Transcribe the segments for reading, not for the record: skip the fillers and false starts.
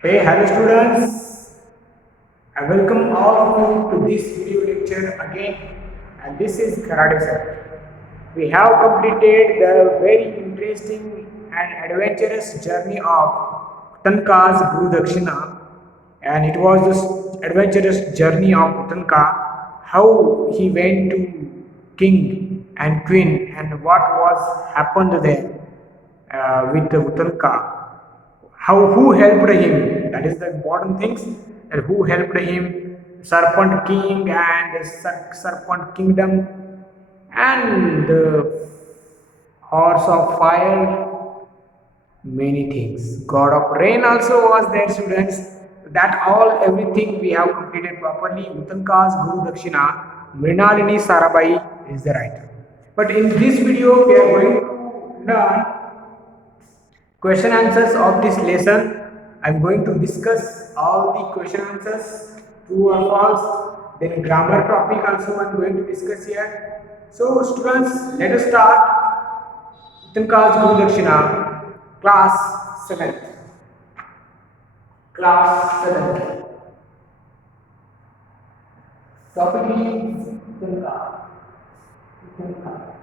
Hey, hello students. I welcome all of you to this video lecture again. And this is Karate sir. We have completed the very interesting and adventurous journey of Utanka's Guru Dakshina. And it was this adventurous journey of Utanka, how he went to king and queen and what was happened there with Utanka, how who helped him, that is the important things, and who helped him, serpent king and serpent kingdom and the horse of fire, many things, god of rain also was there students. That all everything we have completed properly. Utanka's Guru Dakshina, Mrinalini Sarabai is the writer. But in this video we are going to learn question answers of this lesson. I am going to discuss all the question answers, true or false. Then grammar topic also I am going to discuss here. So students, let us start. Utanka's Guru Dakshina, class 7th. Class 7th. Topic is Utanka. Utanka.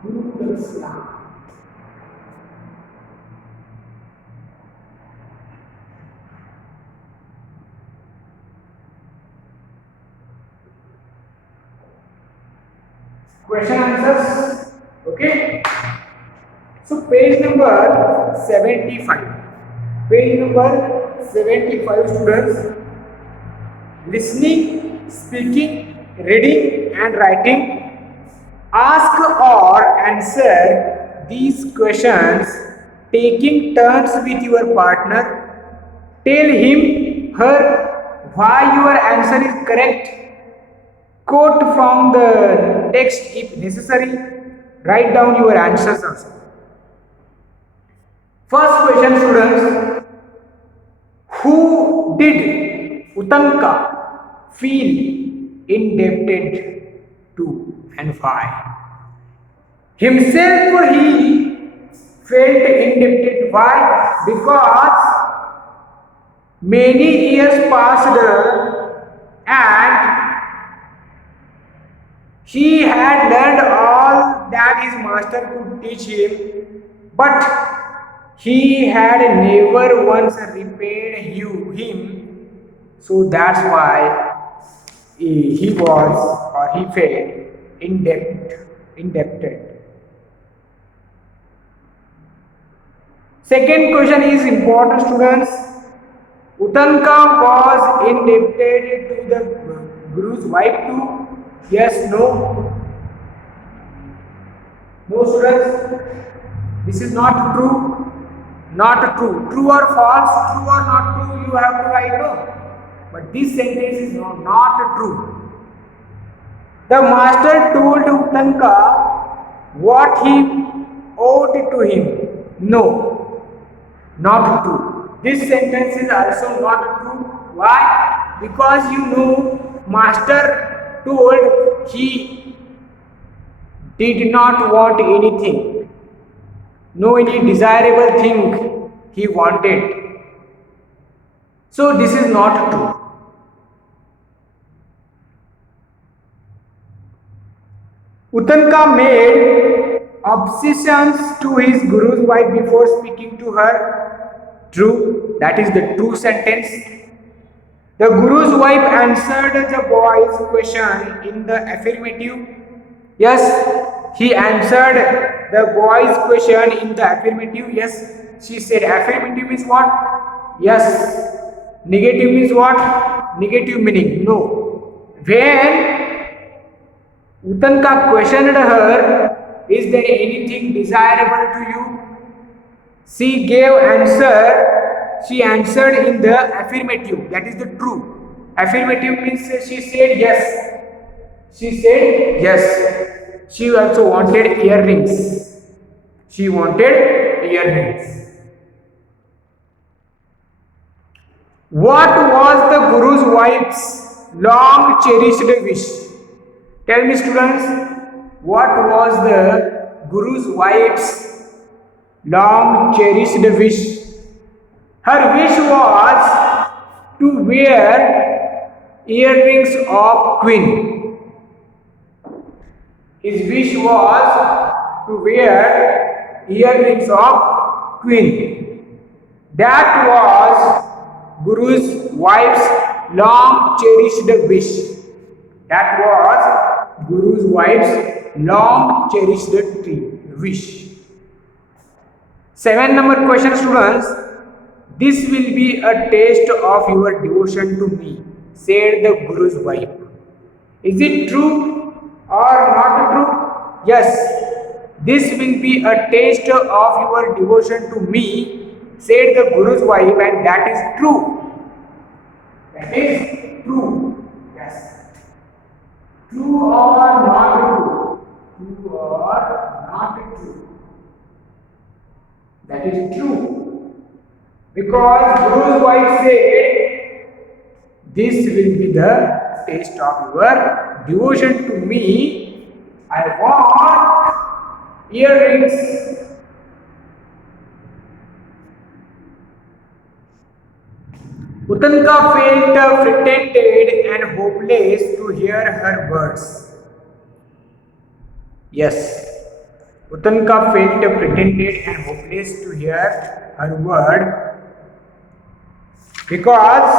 Guru Dakshina. Question answers. Okay. So page number 75. Page number 75 students. Listening, speaking, reading and writing. Ask or answer these questions taking turns with your partner. Tell him, her why your answer is correct. Quote from the text if necessary. Write down your answers also. First question students. Who did Utanka feel indebted to and why? Himself he felt indebted. Why? Because many years passed and he had learned all that his master could teach him, but he had never once repaid him. So that's why he was or he felt indebted. Second question is important students. Utanka was indebted to the Guru's wife too. Yes, no? No students? This is not true. Not true. True or false? True or not true? You have to write no. But this sentence is not true. The master told Utanka what he owed to him. No. Not true. This sentence is also not true. Why? Because master told he did not want anything, no any desirable thing he wanted. So this is not true. Utanka made obsessions to his Guru's wife before speaking to her. True, that is the true sentence. The Guru's wife answered the boy's question in the affirmative. Yes, he answered the boy's question in the affirmative. Yes, she said affirmative is what? Yes. Negative is what? Negative meaning. No. When Utanka questioned her, is there anything desirable to you? She gave answer. She answered in the affirmative. That is the true. Affirmative means she said yes. She said yes. She also wanted earrings. She wanted earrings. What was the Guru's wife's long cherished wish? Tell me students, what was the Guru's wife's long cherished wish. Her wish was to wear earrings of queen. His wish was to wear earrings of queen. That was Guru's wife's long cherished wish. That was Guru's wife's long cherished wish. 7 number question, students. This will be a taste of your devotion to me, said the Guru's wife. Is it true or not true? Yes, this will be a taste of your devotion to me, said the Guru's wife, and that is true. That is true. Yes. True or not true? True or not true? That is true. Because Guru's wife said, this will be the taste of your devotion to me. I want earrings. Utanka felt frightened and hopeless to hear her words. Yes, Utanka felt frightened and hopeless to hear her word, because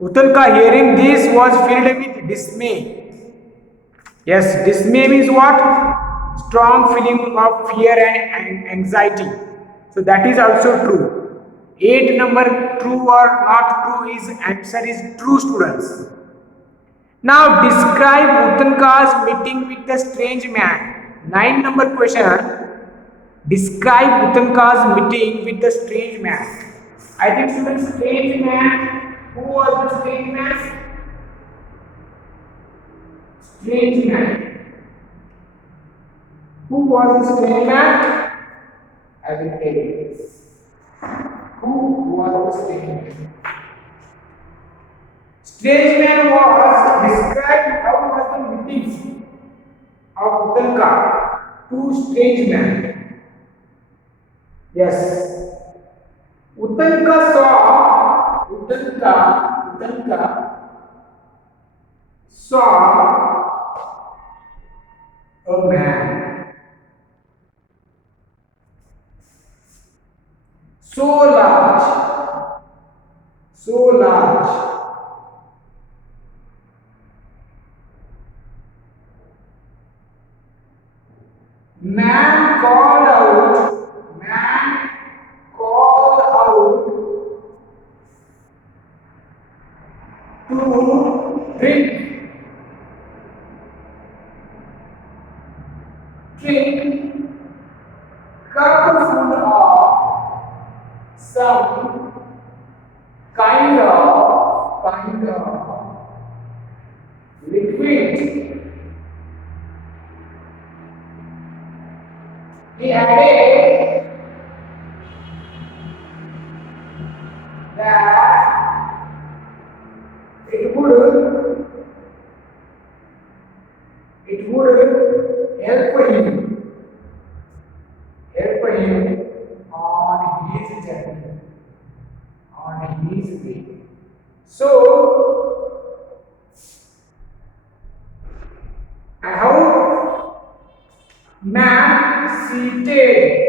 Utanka hearing this was filled with dismay. Yes, dismay means what? Strong feeling of fear and anxiety. So that is also true. 8 number true or not true is answer is true, students. Now describe Utanka's meeting with the strange man. 9 number question. Describe Utanka's meeting with the strange man. I think, students, strange man. Who was the strange man? Strange man. Who was the strange man? I will tell you. Who was the strange man? Strange man was described how was the meeting of Utanka to strange man. Yes. Utanka saw a man so large. Man called out to drink cup full of some kind of liquid. He added that it would help him on his journey, on his way. So, and how man seated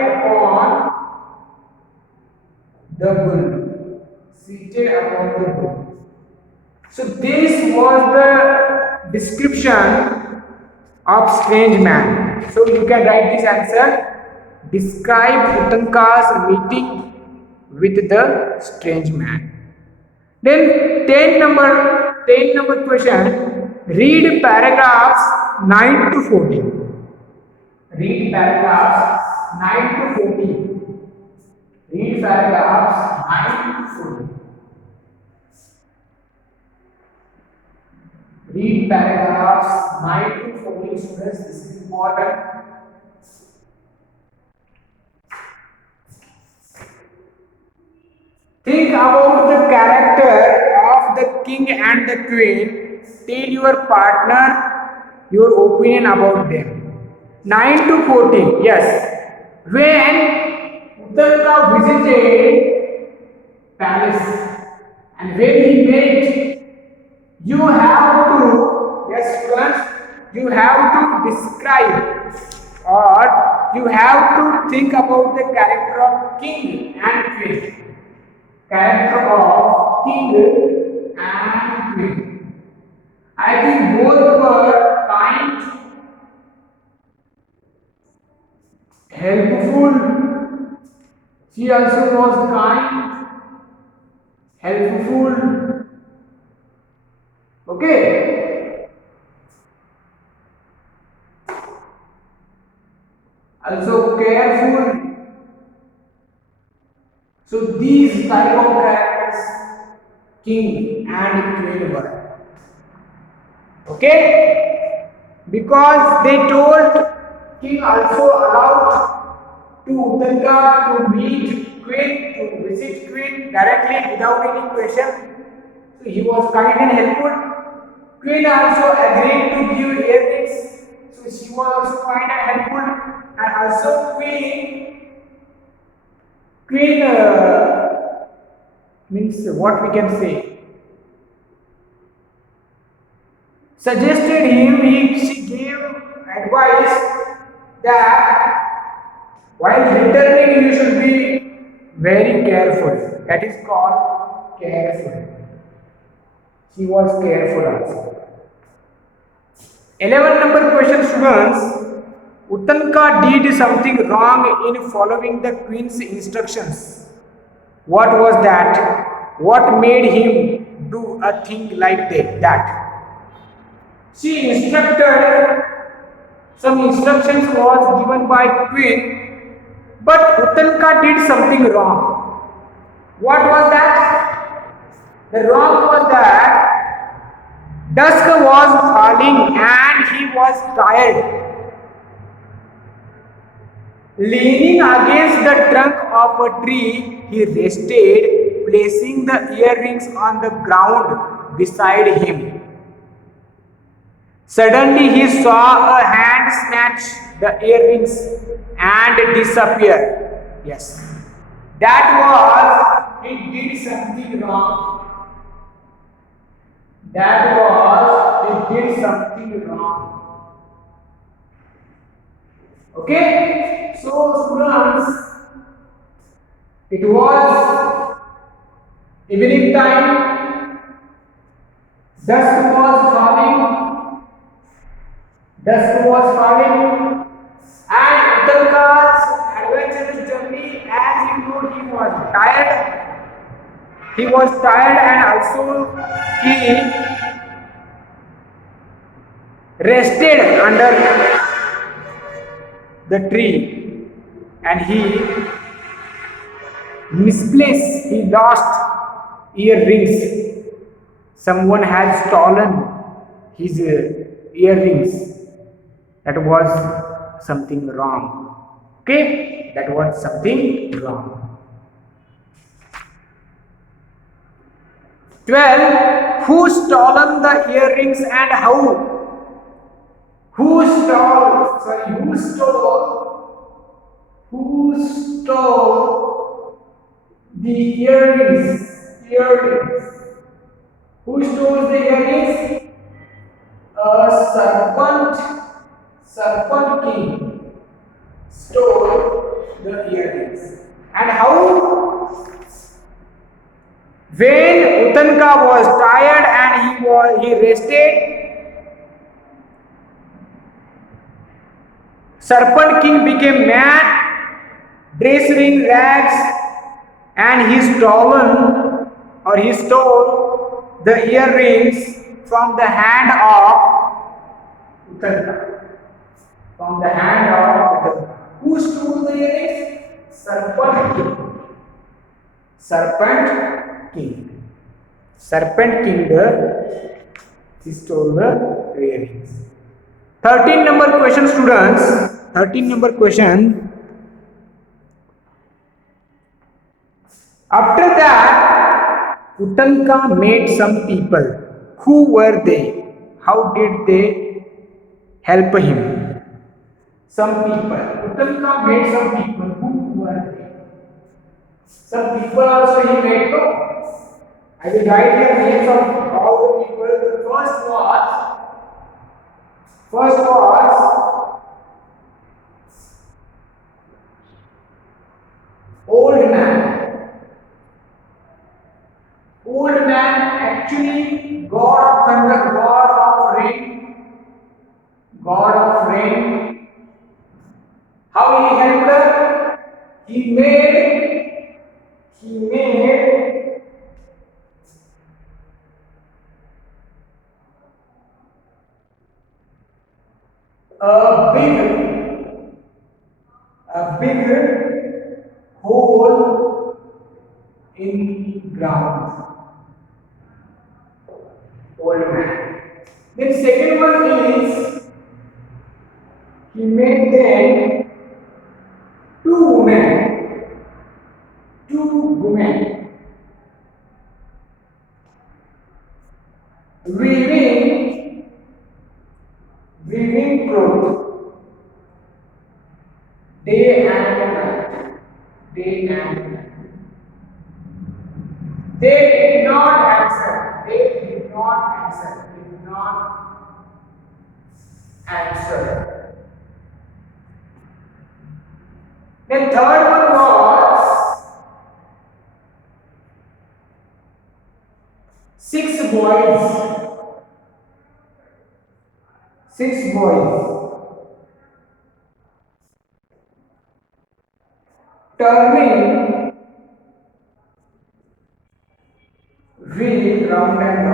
upon the bull. So this was the description of strange man. So you can write this answer. Describe Utanka's meeting with the strange man. Then 10 number question. Read paragraphs 9 to 14. Read paragraphs 9 to 14. Read paragraphs 9 to 14. Read paragraphs 9 to 14, students. This is important. Think about the character of the king and the queen. Tell your partner your opinion about them. 9 to 14, yes. When Uttanka visited palace and when he met, you have to, yes students, you have to describe or you have to think about the character of king and queen. Character of king and queen. I think both were kind, helpful. She also was kind, helpful. Okay. Also careful. So these type of characters, king and queen were. Okay? Because they told king also allowed to Uttanka to meet queen, to visit queen directly without any question. So he was kind and helpful. Queen also agreed to give earrings. So she was also kind and helpful. And also queen means what we can say. Suggested him, she gave advice that while returning you should be very careful. That is called careful. She was careful also. 11 number question, students. Uttanka did something wrong in following the queen's instructions. What was that? What made him do a thing like that? She instructed, some instructions was given by queen, but Uttanka did something wrong. What was that? The wrong was that dusk was falling and he was tired. Leaning against the trunk of a tree, he rested, placing the earrings on the ground beside him. Suddenly he saw a hand snatch the earrings and disappear. Yes, that was, he did something wrong. That was, he did something wrong. Okay, so students, it was evening time, dusk was falling, and Uttanka's adventurous journey, as you know, he was tired. He was tired and also he rested under the tree and he misplaced, he lost earrings. Someone had stolen his earrings. That was something wrong. Okay, that was something wrong. 12. Who stolen the earrings and how? Who stole the earrings? Who stole the earrings? A serpent king stole the earrings. And how? When Uttanka was tired and he rested, Serpent King became mad, dressed in rags, and he stole the earrings from the hand of Uttanka. Who stole the earrings? Serpent King, he stole the earrings. 13 number question, students. 13 number question. After that, Uttanka met some people. Who were they? How did they help him? some people. Uttanka made some people. Who were they? Some people also he made. No, I will write the names of all the people. The first was old man. Old man actually god of thunder, god of rain, god of rain. How he helped her? He made a big hole in ground. Old man. Then second one is he made them two women weaving clothes day and night. They did not answer. Then third one was six boys turning wheel round and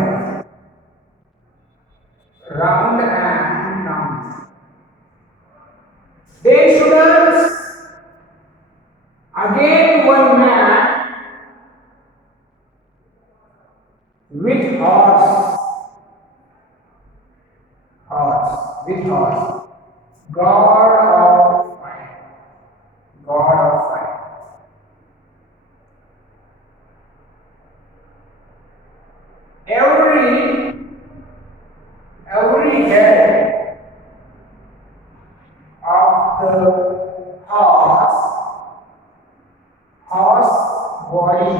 round. Then students, again one man with horse, god of fire. Every head of the horse body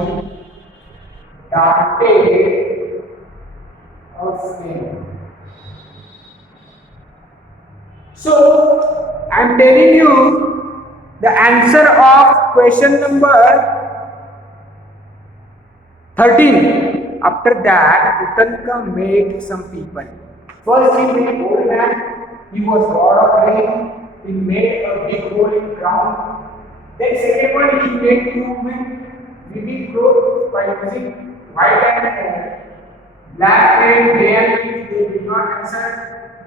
darted a flame. So I am telling you the answer of question number 13. After that, Uttanka made some people. First he made old man, he was god of rain, he made a big hole in ground. Then second one he made two women weaving clothes by using white and black thread, day and night, they did not answer.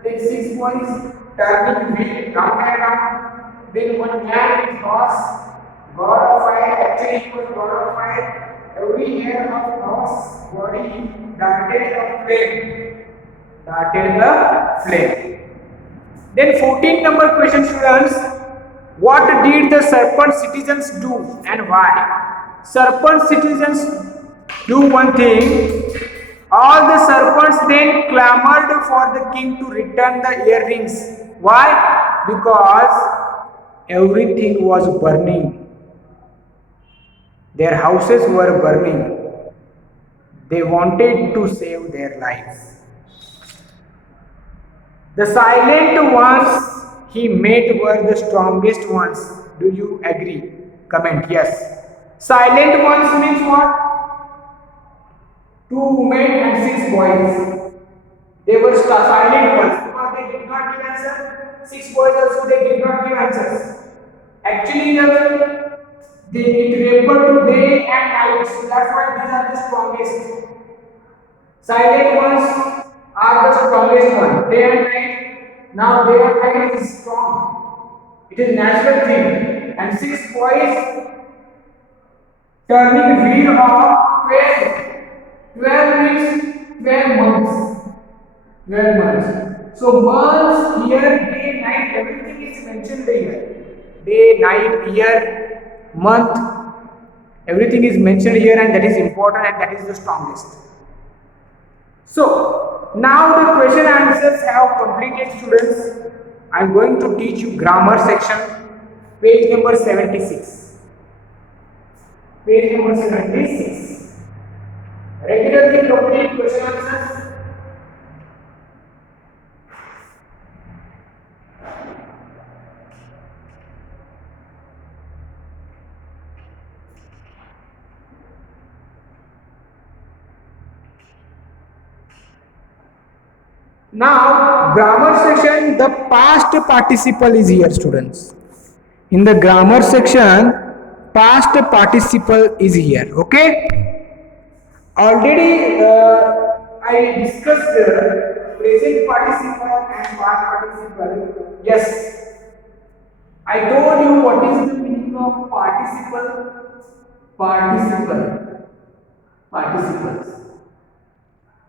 Then six boys turning wheel round and round. Then one man with horse, god of fire, actually he was god of fire. Every hair of horse body darted a flame. Then 14 number question, students. What did the serpent citizens do and why? Serpent citizens do one thing. All the serpents then clamored for the king to return the earrings. Why? Because everything was burning. Their houses were burning. They wanted to save their lives. The silent ones he met were the strongest ones. Do you agree? Comment yes. Silent ones means what? Two women and six boys. They were silent ones because they did not give answer. Six boys also they did not give answers. Actually, they refer to day and night. So that's why these are the strongest. Silent ones are the strongest one. Day and night. Now day and night is strong. It is natural thing. And six boys turning wheel of 12 means 12 months. 12 months. So months, year, day, night, everything is mentioned here. Day, night, year, month, everything is mentioned here, and that is important and that is the strongest. So now the question answers have completed, students. I'm going to teach you grammar section, page number 76. Page number 76. Regularly complete question answers. Now, grammar section, the past participle is here, students. In the grammar section, past participle is here. Okay. Already, I discussed the present participle and past participle. Yes, I told you what is the meaning of participle. Participles.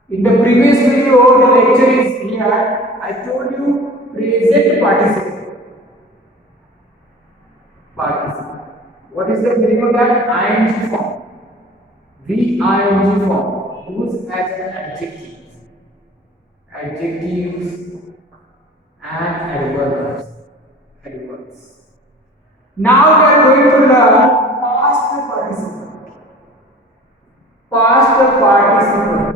In the previous video, the lecture is here. I told you present participle. What is the meaning of that? ing form. VING form used as adjectives. Adjectives and adverbs. Now we are going to learn past participle. Past participle.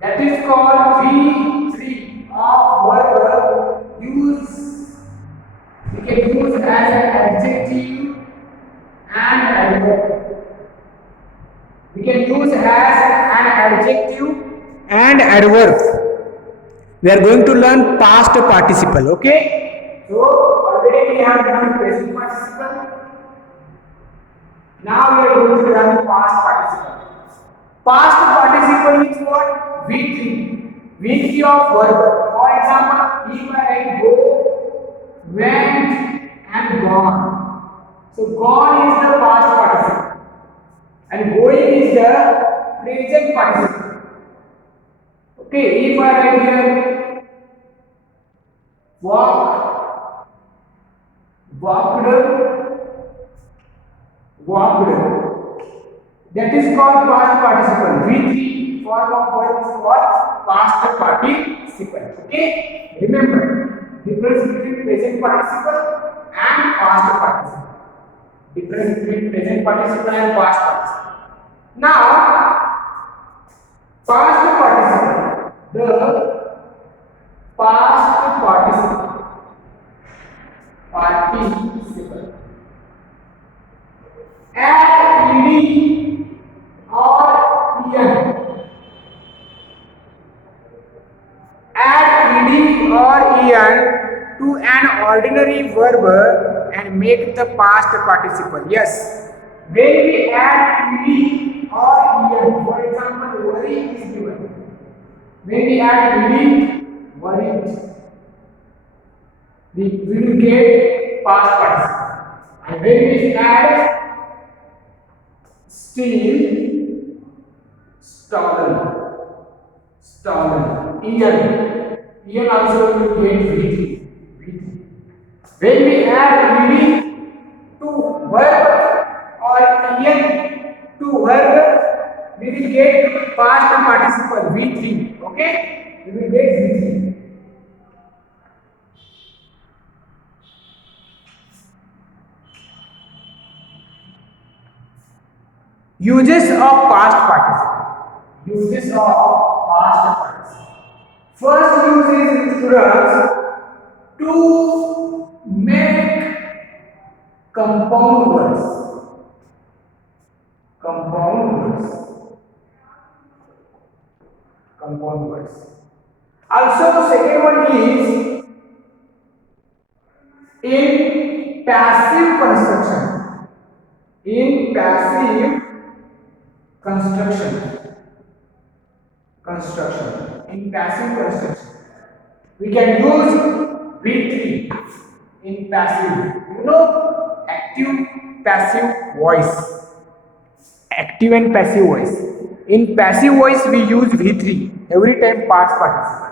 That is called V3 of verb use. We can use as an adjective and adverb. We can use as an adjective and adverb. We are going to learn past participle. Okay. So already we have done present participle. Now we are going to learn past participle. Past participle is what? V3. V3 of verb. For example, if I write go, went, and gone. So gone is the past participle, and going is the present participle. Okay, if I write here walk, walked, that is called past participle. V3 form of verb is called past participle. Okay, remember difference between present participle and past participle. Difference between present participle and past participle. Now, past participle. The past participle. Add ed or en. Add ed or en to an ordinary verb and make the past participle. Yes. When we add ed or en, for example, worry is given. When we add ed, worried, we will get past participle. And when we add steal, stolen. En also will get V3. When we add ed to verb or en to verb, we will get past participle V3. Okay? We will get V3. Uses of past participle. First use is, students, to make compound words. Also, second one is in passive construction. In passive construction, we can use V3 in passive. You know, active, passive voice. Active and passive voice. In passive voice, we use V3 every time past participle.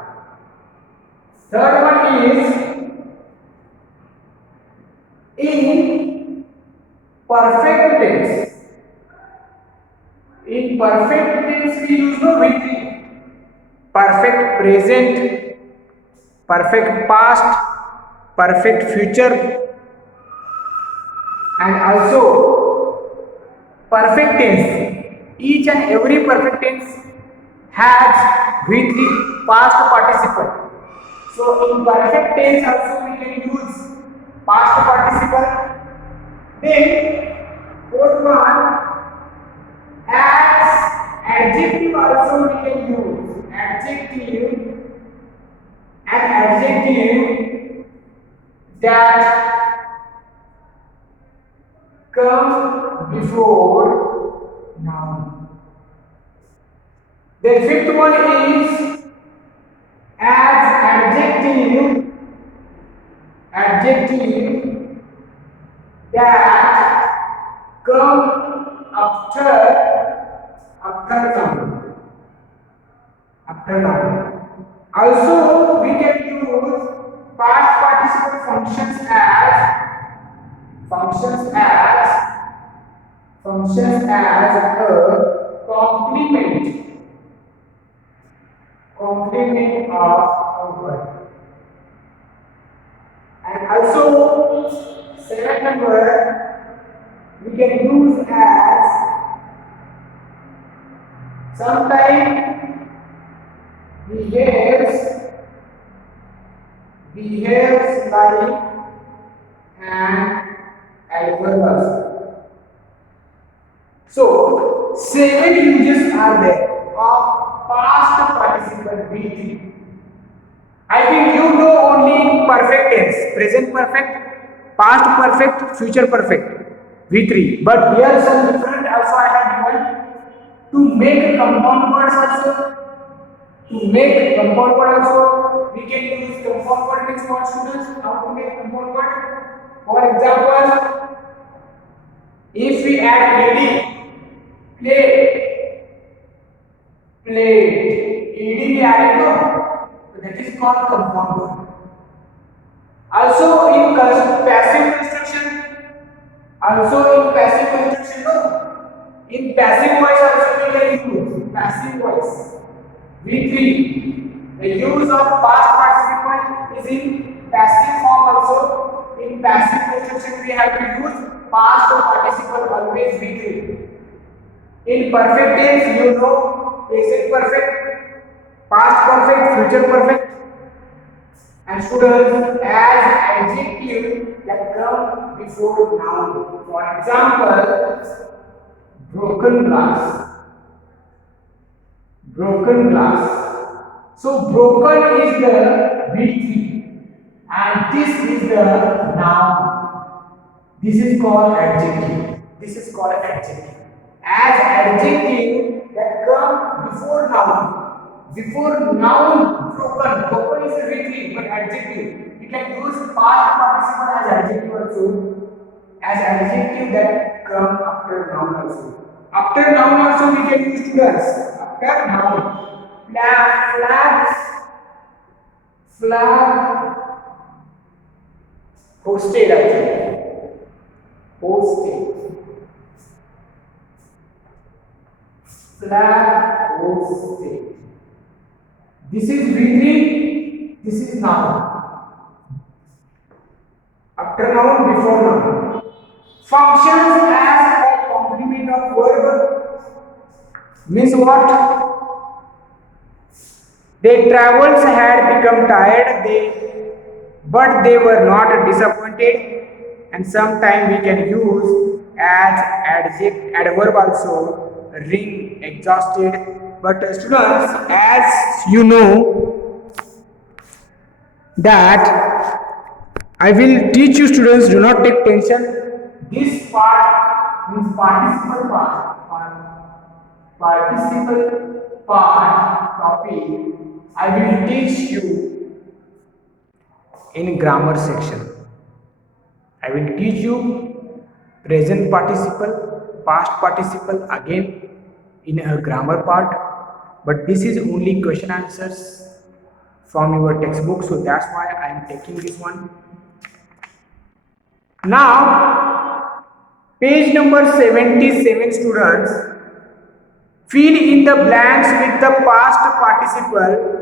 Third one is in perfect tense. In perfect tense, we use no V3. Perfect present, perfect past, perfect future, and also perfect tense. Each and every perfect tense has V3 past participle. So in perfect tense also we can use past participle. Then fourth one, as adjective also we can use adjective that come before noun. The fifth one is as adjective that come after noun. Also we can use past participle functions as a complement of a verb. And also seventh number we can use as sometimes behaves like an adverb also. So 7 uses are there of past participle V3. I think you know only perfect tense, present perfect, past perfect, future perfect, V3. But here some different also I have given to make compound words also. To make compound word also, we can use compound word means what students? How to make compound word? For example, if we add ed, played, ed we add no, so that is called compound word. Also in passive construction, no. In passive voice also we can use passive voice. V3. The use of past participle is in passive form also. In passive construction we have to use past participle always V3. In perfect tense you know present perfect, past perfect, future perfect. And students as adjective that come before noun. For example, broken glass. So broken is the V3 and this is the noun. This is called adjective. As adjective that come before noun. Before noun broken is a V3 but adjective. We can use past participle as adjective also. As adjective that come after noun also. After noun also we can use students. After noun. Flag hosted I think. Flag hosted. This is V3, this is noun. After noun, before noun. Functions as a complement of verb means what? Their travels had become tired, but they were not disappointed, and sometimes we can use as adverb also, ring, exhausted. But students, as you know that I will teach you students, do not take tension. This part means participle part topic I will teach you in grammar section. I will teach you present participle, past participle again in a grammar part, but this is only question answers from your textbook, so that's why I am taking this one. Now page number 77 students, fill in the blanks with the past participle,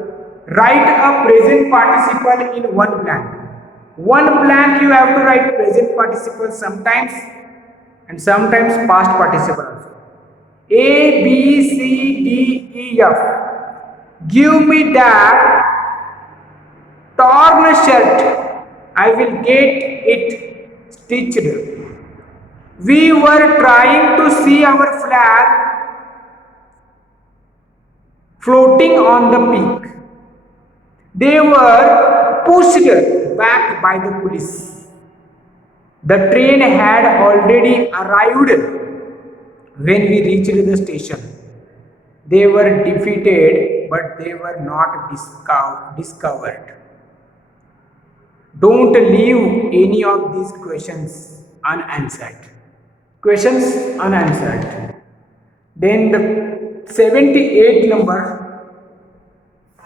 write a present participle in one blank. One blank you have to write present participle sometimes and sometimes past participle also. A, B, C, D, E, F. Give me that torn shirt. I will get it stitched. We were trying to see our flag floating on the peak. They were pushed back by the police. The train had already arrived when we reached the station. They were defeated, but they were not discovered. Don't leave any of these questions unanswered. Questions unanswered. Then the 78 number,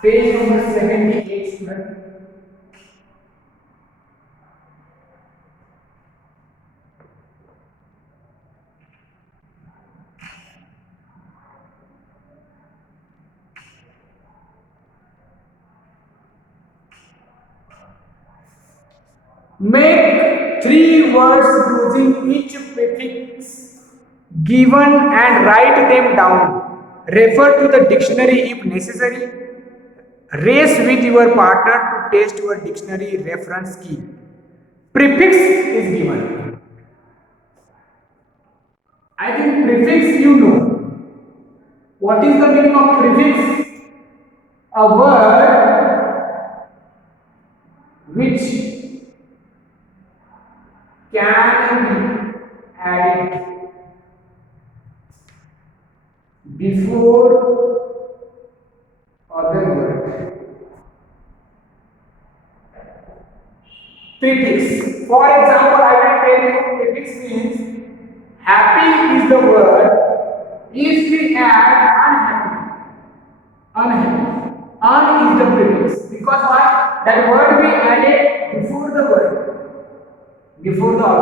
page number 78 student. Make three words using each prefix given and write them down. Refer to the dictionary if necessary. Race with your partner to test your dictionary reference skill. Prefix is given. I think prefix you know. What is the meaning of prefix? A word which can be added before other word. Prefix. For example, I will tell you prefix means happy is the word if we add unhappy. Unhappy. Un is the prefix. Because why? That word we added before the word. Before the other.